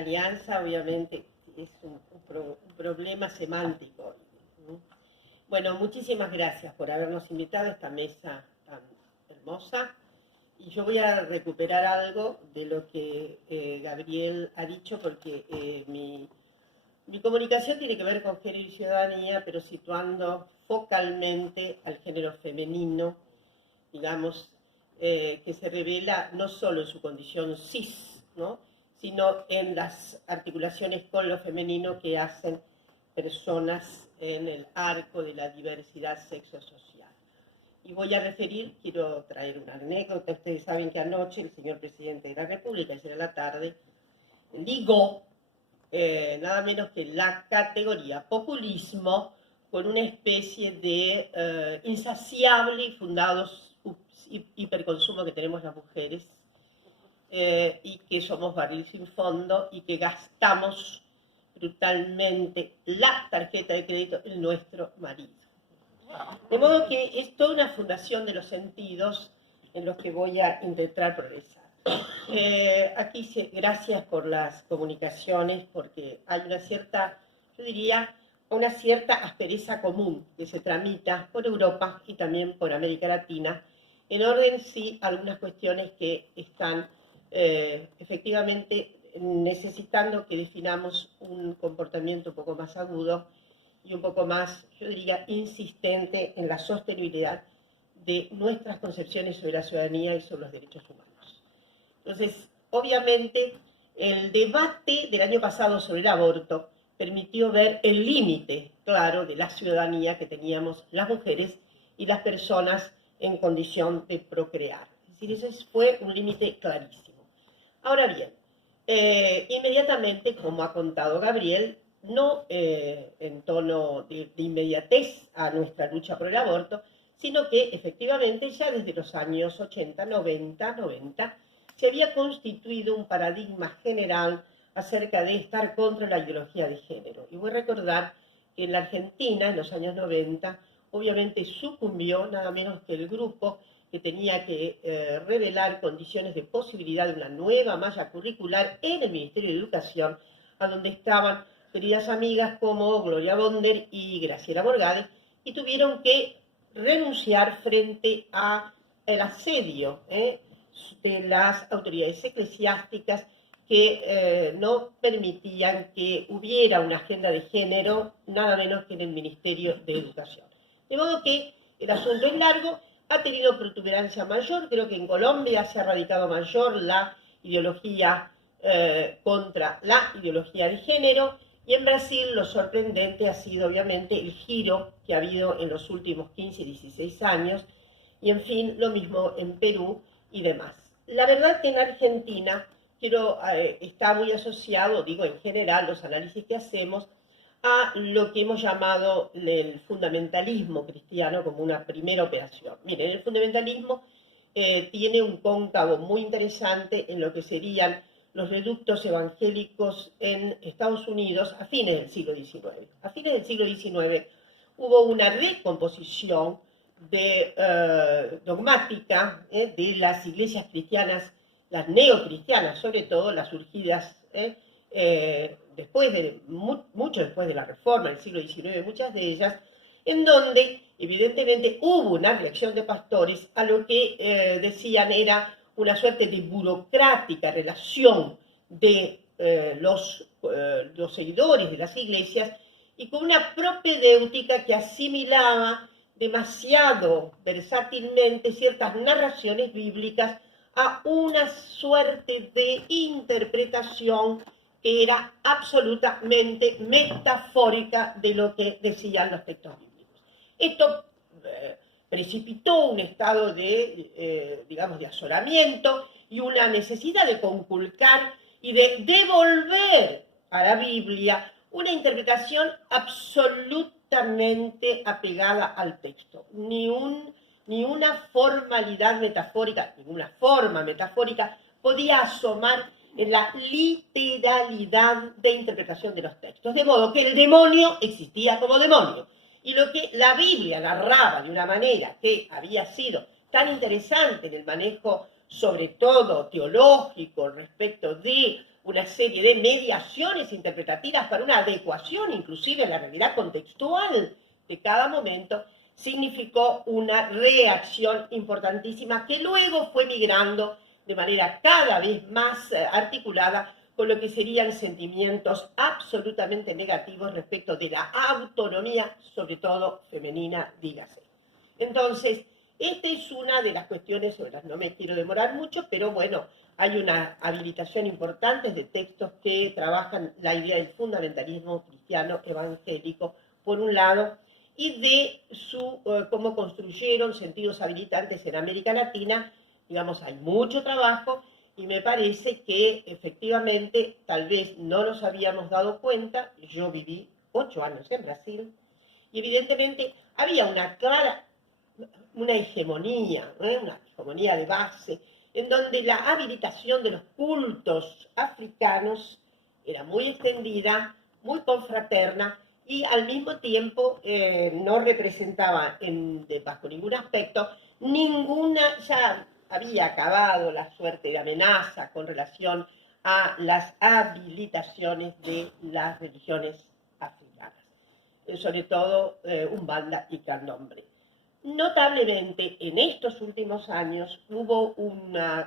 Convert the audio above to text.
alianza obviamente es un problema semántico, ¿no? Bueno, muchísimas gracias por habernos invitado a esta mesa tan hermosa. Y yo voy a recuperar algo de lo que Gabriel ha dicho, porque mi comunicación tiene que ver con género y ciudadanía, pero situando focalmente al género femenino, digamos, que se revela no solo en su condición cis, ¿no?, sino en las articulaciones con lo femenino que hacen personas en el arco de la diversidad sexosocial. Y voy a quiero traer una anécdota. Ustedes saben que anoche el señor presidente de la República, ayer a la tarde, ligó nada menos que la categoría populismo con una especie de insaciable y fundados hiperconsumo que tenemos las mujeres, y que somos barril sin fondo y que gastamos brutalmente la tarjeta de crédito en nuestro marido. De modo que es toda una fundación de los sentidos en los que voy a intentar progresar. Aquí gracias por las comunicaciones, porque hay una cierta, yo diría, una cierta aspereza común que se tramita por Europa y también por América Latina, en orden sí algunas cuestiones que están efectivamente necesitando que definamos un comportamiento un poco más agudo y un poco más, yo diría, insistente en la sostenibilidad de nuestras concepciones sobre la ciudadanía y sobre los derechos humanos. Entonces, obviamente, el debate del año pasado sobre el aborto permitió ver el límite, claro, de la ciudadanía que teníamos las mujeres y las personas en condición de procrear. Es decir, ese fue un límite clarísimo. Ahora bien, inmediatamente, como ha contado Gabriel, no en tono de inmediatez a nuestra lucha por el aborto, sino que efectivamente ya desde los años 80, 90, se había constituido un paradigma general acerca de estar contra la ideología de género. Y voy a recordar que en la Argentina, en los años 90, obviamente sucumbió nada menos que el grupo que tenía que revelar condiciones de posibilidad de una nueva malla curricular en el Ministerio de Educación, a donde estaban queridas amigas como Gloria Bonder y Graciela Morgade, y tuvieron que renunciar frente al asedio de las autoridades eclesiásticas que no permitían que hubiera una agenda de género, nada menos que en el Ministerio de Educación. De modo que el asunto es largo, ha tenido protuberancia mayor, creo que en Colombia se ha radicado mayor la ideología contra la ideología de género, y en Brasil lo sorprendente ha sido obviamente el giro que ha habido en los últimos 15, 16 años, y en fin, lo mismo en Perú y demás. La verdad que en Argentina está muy asociado, digo en general, los análisis que hacemos, a lo que hemos llamado el fundamentalismo cristiano como una primera operación. Miren, el fundamentalismo tiene un cóncavo muy interesante en lo que serían los reductos evangélicos en Estados Unidos a fines del siglo XIX. A fines del siglo XIX hubo una recomposición dogmática de las iglesias cristianas, las neocristianas, sobre todo las surgidas mucho después de la Reforma del siglo XIX, muchas de ellas, en donde evidentemente hubo una reacción de pastores a lo que decían era una suerte de burocrática relación de los seguidores de las iglesias, y con una propedéutica que asimilaba demasiado versátilmente ciertas narraciones bíblicas a una suerte de interpretación que era absolutamente metafórica de lo que decían los textos bíblicos. Esto precipitó un estado de, digamos, de azoramiento y una necesidad de conculcar y de devolver a la Biblia una interpretación absolutamente apegada al texto. Ni una formalidad metafórica, ninguna forma metafórica podía asomar en la literalidad de interpretación de los textos. De modo que el demonio existía como demonio. Y lo que la Biblia narraba de una manera que había sido tan interesante en el manejo sobre todo teológico, respecto de una serie de mediaciones interpretativas para una adecuación inclusive a la realidad contextual de cada momento, significó una reacción importantísima que luego fue migrando de manera cada vez más articulada con lo que serían sentimientos absolutamente negativos respecto de la autonomía, sobre todo femenina, dígase. Entonces, esta es una de las cuestiones sobre las no me quiero demorar mucho, pero bueno, hay una habilitación importante de textos que trabajan la idea del fundamentalismo cristiano evangélico, por un lado, y de cómo construyeron sentidos habilitantes en América Latina. Digamos, hay mucho trabajo y me parece que efectivamente tal vez no nos habíamos dado cuenta. Yo viví 8 años en Brasil y evidentemente había una hegemonía, ¿no? Una hegemonía de base, en donde la habilitación de los cultos africanos era muy extendida, muy confraterna, y al mismo tiempo no representaba bajo ningún aspecto ninguna, ya había acabado la suerte de amenaza con relación a las habilitaciones de las religiones africanas, sobre todo Umbanda y Candomblé. Notablemente, en estos últimos años hubo una